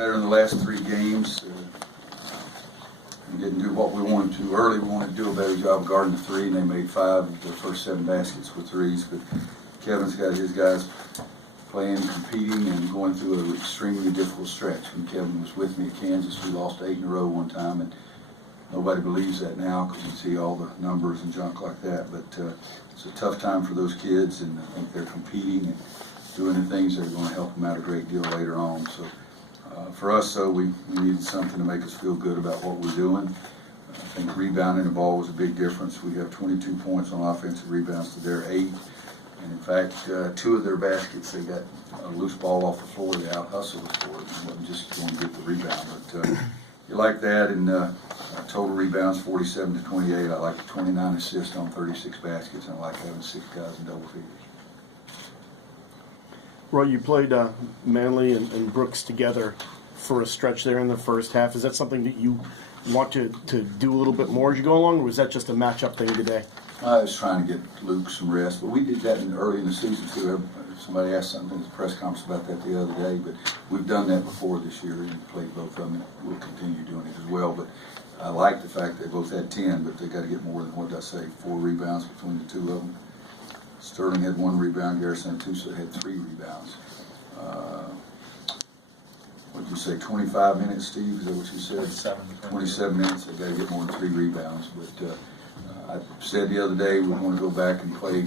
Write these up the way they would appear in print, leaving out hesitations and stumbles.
better in the last 3 games. We didn't do what we wanted to early. We wanted to do a better job guarding the 3, and they made 5 of their first 7 baskets with 3s. But Kevin's got his guys playing, competing, and going through an extremely difficult stretch. When Kevin was with me at Kansas, we lost 8 in a row one time, and nobody believes that now because you see all the numbers and junk like that. But it's a tough time for those kids, and I think they're competing and doing the things that are going to help them out a great deal later on. So for us, though, we needed something to make us feel good about what we're doing. I think rebounding the ball was a big difference. We have 22 points on offensive rebounds to their 8. And in fact, 2 of their baskets, they got a loose ball off the floor. They out-hustled us for it. It wasn't just going to get the rebound. But you like that, and total rebounds 47 to 28. I like the 29 assists on 36 baskets, and I like having 6 guys in double figures. Roy, you played Manley and Brooks together for a stretch there in the first half. Is that something that you want to do a little bit more as you go along, or was that just a matchup thing today? I was trying to get Luke some rest, but we did that early in the season too. Somebody asked something at the press conference about that the other day, but we've done that before this year and played both of them, and we'll continue doing it as well. But I like the fact they both had 10, but they got to get more than, what did I say, 4 rebounds between the 2 of them. Sterling had 1 rebound, Garrison had 2, so they had 3 rebounds. What did you say, 25 minutes, Steve? Is that what you said? 27 minutes. They got to get more than 3 rebounds. But I said the other day we want to go back and play,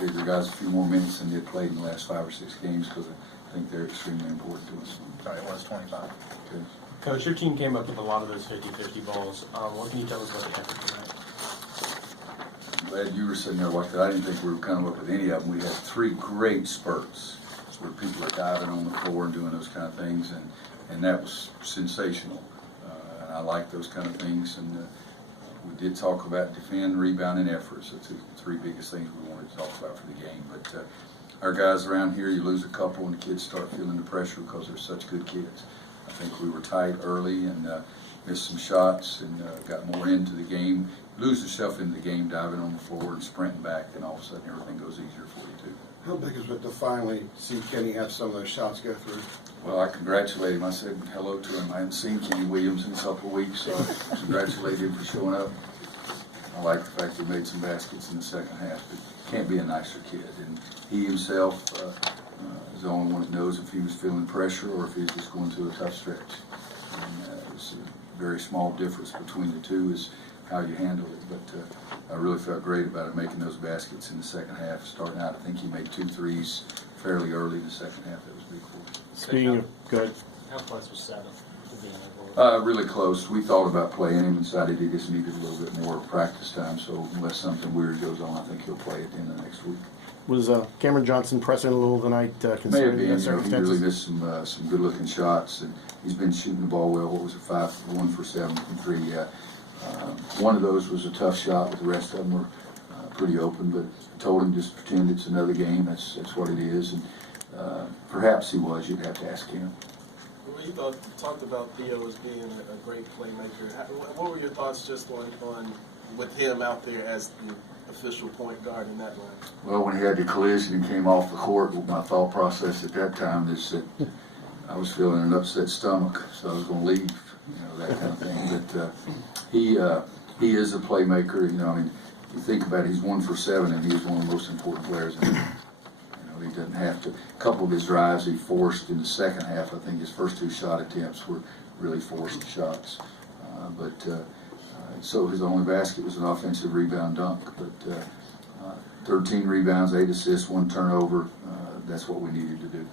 give the guys a few more minutes than they played in the last 5 or 6 games because I think they're extremely important to us. Sorry, it was 25. Okay. Coach, your team came up with a lot of those 50-50 balls. What can you tell us about the effort tonight? I'm glad you were sitting there watching. I didn't think we were coming up with any of them. We had 3 great spurts where people are diving on the floor and doing those kind of things, and that was sensational. And I like those kind of things. And we did talk about defend, rebound, and efforts. That's the 3 biggest things we wanted to talk about for the game. But our guys around here, you lose a couple and the kids start feeling the pressure because they're such good kids. I think we were tight early and missed some shots and got more into the game. Lose yourself into the game, diving on the floor and sprinting back, and all of a sudden everything goes easier for you too. How big is it to finally see Kenny have some of those shots go through? Well, I congratulate him. I said hello to him. I hadn't seen Kenny Williams in a couple of weeks, so I congratulated him for showing up. I like the fact he made some baskets in the second half, but can't be a nicer kid. And he himself is the only one that knows if he was feeling pressure or if he was just going through a tough stretch. And it's a very small difference between the 2 is how you handle it. But I really felt great about him making those baskets in the second half. Starting out, I think he made 2 threes fairly early in the second half. That was big for him. Speaking of, good. How close was 7 to being over? Really close. We thought about playing him and decided he just needed a little bit more practice time. So unless something weird goes on, I think he'll play at the end of next week. Was Cameron Johnson pressing a little tonight, May have considering been. the He really circumstances? missed some good-looking shots, and he's been shooting the ball well. What was it, 1 for 7 from 3? One of those was a tough shot, but the rest of them were pretty open. But I told him just pretend it's another game. That's what it is, and perhaps he was. You'd have to ask him. Well, you talked about Theo as being a great playmaker. What were your thoughts just on with him out there as the official point guard in that line? Well, when he had the collision and came off the court, my thought process at that time is that I was feeling an upset stomach, so I was going to leave, that kind of thing. But he is a playmaker. I mean, you think about it, he's 1 for 7, and he's one of the most important players in the league. He doesn't have to. A couple of his drives he forced in the second half. I think his first 2 shot attempts were really forced shots. So his only basket was an offensive rebound dunk. But 13 rebounds, 8 assists, 1 turnover. That's what we needed to do.